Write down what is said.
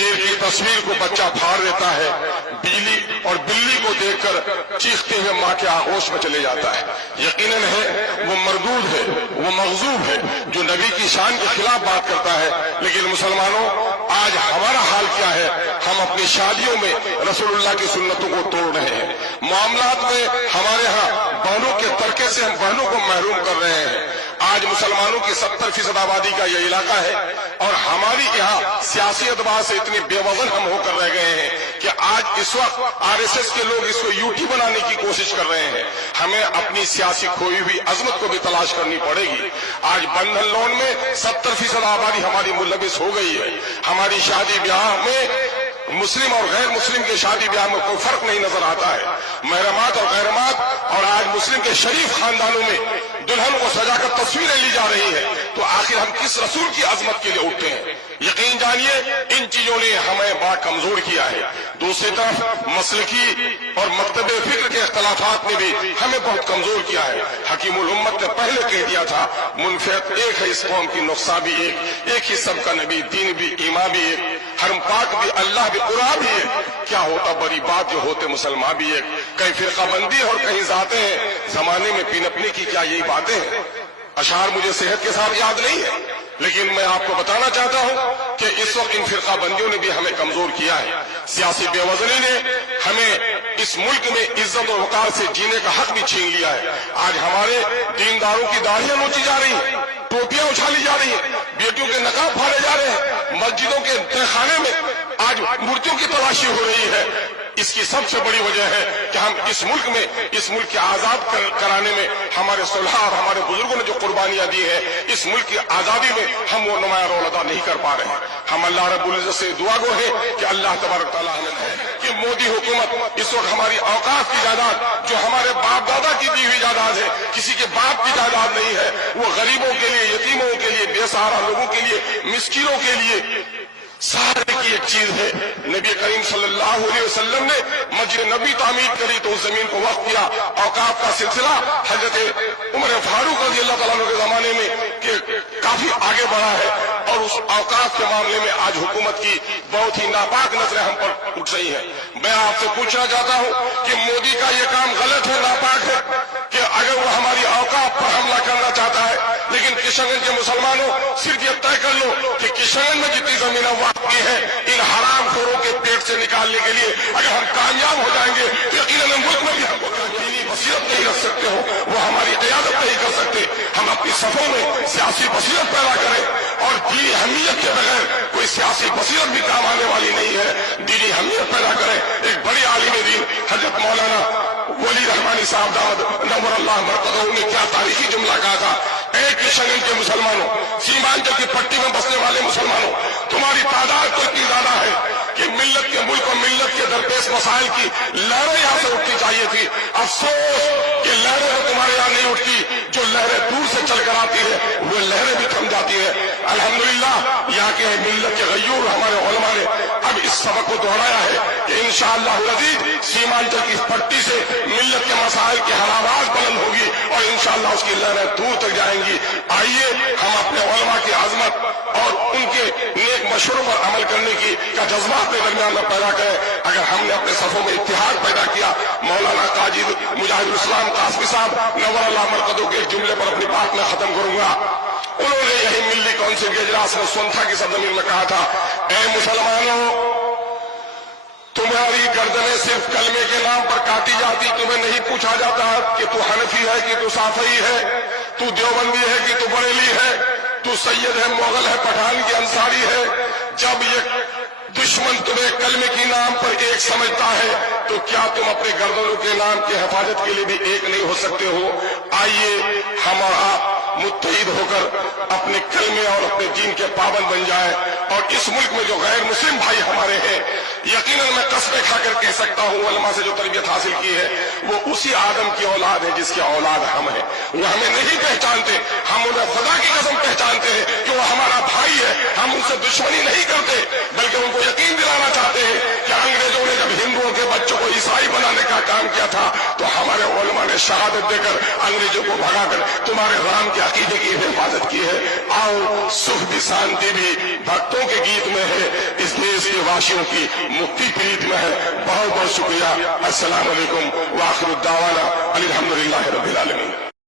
शेर की तस्वीर को बच्चा फाड़ देता है, बिल्ली और बिल्ली को देखकर चीखते हुए माँ के आगोश में चले जाता है। यकीनन है वो मरदूद है, वो मगजूब है जो नबी की शान के खिलाफ बात करता है। लेकिन मुसलमानों, आज हमारा हाल क्या है? हम अपनी शादियों में रसूलुल्लाह की सुन्नतों को तोड़ रहे हैं। मामलात में हमारे यहाँ बहनों के तरके से हम बहनों को महरूम कर रहे हैं। आज मुसलमानों की 70% आबादी का यह इलाका है और हमारी यहाँ सियासी एतबार से इतने बेवजन हम होकर रह गए हैं कि आज इस वक्त आरएसएस के लोग इसको यूटी बनाने की कोशिश कर रहे हैं। हमें अपनी सियासी खोई हुई अजमत को भी तलाश करनी पड़ेगी। आज बंधन लोन में 70% आबादी हमारी मुलविस हो गई है। हमारी शादी ब्याह में मुस्लिम और गैर मुस्लिम के शादी ब्याह में कोई फर्क नहीं नजर आता है। महरमात और गैरमात और आज मुस्लिम के शरीफ खानदानों में दुल्हन को सजाकर तस्वीरें ली जा रही है। तो आखिर हम किस रसूल की अजमत के लिए उठते हैं? यकीन जानिए, इन चीजों ने हमें बड़ा कमजोर किया है। दूसरी तरफ मसलकी और मकतबे फिक्र के इख्तलाफात ने भी हमें बहुत कमजोर किया है। हकीमुल उम्मत ने पहले कह दिया था, मुनफियत एक है इस कौम की, नुक्सा भी एक ही सबका नबी, दीन भी, ईमान भी एक, हरम पाक भी, अल्लाह भी, कुरान भी एक। क्या होता बड़ी बात जो होते मुसलमान भी एक। कहीं फिरकाबंदी और कहीं जाते हैं, जमाने में पिनपने की क्या यही बातें हैं? अशार मुझे सेहत के साथ याद नहीं है, लेकिन मैं आपको बताना चाहता हूं कि इस वक्त इन फिरकाबंदियों ने भी हमें कमजोर किया है। सियासी बेवजनी ने हमें इस मुल्क में इज्जत और वकार से जीने का हक भी छीन लिया है। आज हमारे दीनदारों की दाढ़ियां नोची जा रही हैं, टोपियां उछाली जा रही हैं, बेटियों के नकाब फाड़े जा रहे हैं, मस्जिदों के तहखाने में आज मूर्तियों की तलाशी हो रही है। इसकी सबसे बड़ी वजह है कि हम इस मुल्क के आजाद कराने में हमारे सुलह और हमारे बुजुर्गों ने जो कुर्बानियां दी है, इस मुल्क की आजादी में हम वो नुमाया रोल अदा नहीं कर पा रहे हैं। हम अल्लाह रब्बुल इज्जत से दुआ गो है कि अल्लाह तबारक तआला हमें कि मोदी हुकूमत इस वक्त हमारी औकाफ की जायदाद, जो हमारे बाप दादा की दी हुई जायदाद है, किसी के बाप की जायदाद नहीं है, वो गरीबों के लिए, यतीमों के लिए, बेसहारा लोगों के लिए, मिस्किनों के लिए सहारे की एक चीज है। नबी करीम सल्लल्लाहु अलैहि वसल्लम ने मस्जिद नबी तामीर करी तो उस जमीन को वक्फ किया। औकाफ का सिलसिला हजरत उमर फारूक रज़ी अल्लाह तआला के जमाने में के काफी आगे बढ़ा है और उस औकाफ के मामले में आज हुकूमत की बहुत ही नापाक नजरें हम पर उठ रही हैं। मैं आपसे पूछना चाहता हूं कि मोदी का ये काम गलत है, नापाक है कि अगर वो हमारी औकाफ पर हमला करना चाहता है, लेकिन किशनगंज के मुसलमानों सिर्फ ये तय कर लो कि किशनगंज में जितनी जमीनें वाक़ की है, इन हरामखोरों के पेट से निकालने के लिए अगर हम कामयाब हो जाएंगे तो यकीनन मुल्क में भी हमको दीनी बसीरत नहीं रख सकते हो, वो हमारी क़यादत नहीं कर सकते। हम अपनी सफों में सियासी बसीरत पैदा करें और दीनी हमीयत के बगैर कोई सियासी बसीरत भी काम आने वाली नहीं है। दीनी हमीयत पैदा करें। एक बड़ी आलिम दीन हजरत मौलाना वली रहमानी साहब दामद नव्वरल्लाह मरकज़हू ने क्या तारीखी जुमला कहा था, एक किशनगंज के मुसलमानों, सीमांचल की पट्टी में बसने वाले मुसलमानों, तुम्हारी तादाद तो इतनी ज्यादा है कि मिल्लत के मुल्क और मिल्लत के दरपेश मसाइल की लहरें यहाँ से उठनी चाहिए थी। अफसोस कि लहरें तो तुम्हारे यहाँ नहीं उठती, जो लहरें दूर से चलकर आती है वो लहरें भी थम जाती है। अल्हम्दुलिल्लाह यहाँ के मिल्लत के गयूर हमारे उलमा ने अब इस सबक को दोहराया है कि इंशाअल्लाह अज़ीज़ सीमांचल की पट्टी से मिल्लत के मसाइल की हर आवाज बुलंद होगी और इंशाअल्लाह उसकी लहरें दूर तक जाएंगी। आइए हम अपने उलमा की अजमत और उनके नेक मशवरों पर अमल करने की का जज्बा अपने दरमियान में पैदा करें। अगर हमने अपने सफों में इत्तिहाद पैदा किया, मौलाना काजी मुजाहिदुल इस्लाम कासमी साहब नव्वरल्लाह मरकज़हू के एक जुमले पर अपनी बात में खत्म करूंगा। उन्होंने यही मिल्ली काउंसिल के इजलास में सोनथा की सरजमीन में कहा था, ऐ मुसलमानों, तुम्हारी गर्दनें सिर्फ कलमे के नाम पर काटी जाती, तुम्हें नहीं पूछा जाता कि तू हनफी है कि तू साफई है, तू देवबंदी है कि तू बरेली है, तू सैयद है, मुगल है, पठान की अंसारी है। जब ये दुश्मन तुम्हें कलमे के नाम पर एक समझता है तो क्या तुम अपने गर्दनों के नाम की हिफाजत के लिए भी एक नहीं हो सकते हो? आइए हम और आप मुत्तहिद होकर अपने कलमे और अपने दीन के पाबंद बन जाए। और इस मुल्क में जो गैर मुस्लिम भाई हमारे हैं, यकीनन मैं कसमें खाकर कह सकता हूँ, उलमा से जो तरबियत हासिल की है वो उसी आदम की औलाद है जिसकी औलाद हम है। वो हमें नहीं पहचानते, हम उन्हें खुदा की कसम पहचानते हैं कि वो हमारा भाई है। हम उनसे दुश्मनी नहीं करते, बल्कि उनको यकीन दिलाना चाहते हैं कि अंग्रेजों ने जब हिंदुओं के बच्चों को ईसाई बनाने का काम اعلان کیا تھا تو ہمارے علماء نے شہادت دے کر انگریزوں کو بھگا کر تمہارے رام کے عقیدے کی حفاظت کی ہے. آؤ سکھ بھی شانتی بھی بھکتوں کے گیت میں ہے, اس دیش کے واسیوں کی مکتی پریت میں ہے. بہت بہت شکریہ. السلام علیکم وآخر الدعوانا الحمدللہ رب العالمین.